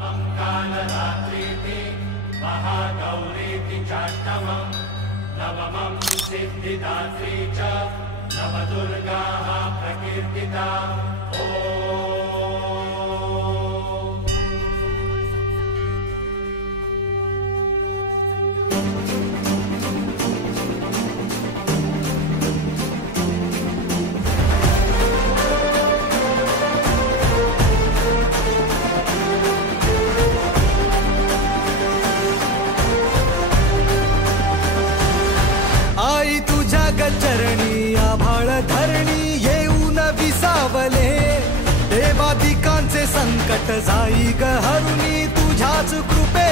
कालरात्रीति महागौरीति चाष्टमं नवमं सिद्धिदात्री च नवदुर्गाः प्रकीर्तिता। आई तुझ्या गचरणी आभाळ धरणी येऊन विसावले, देवादिकांचे संकट जाई ग हरुणी तुझ्याच कृपे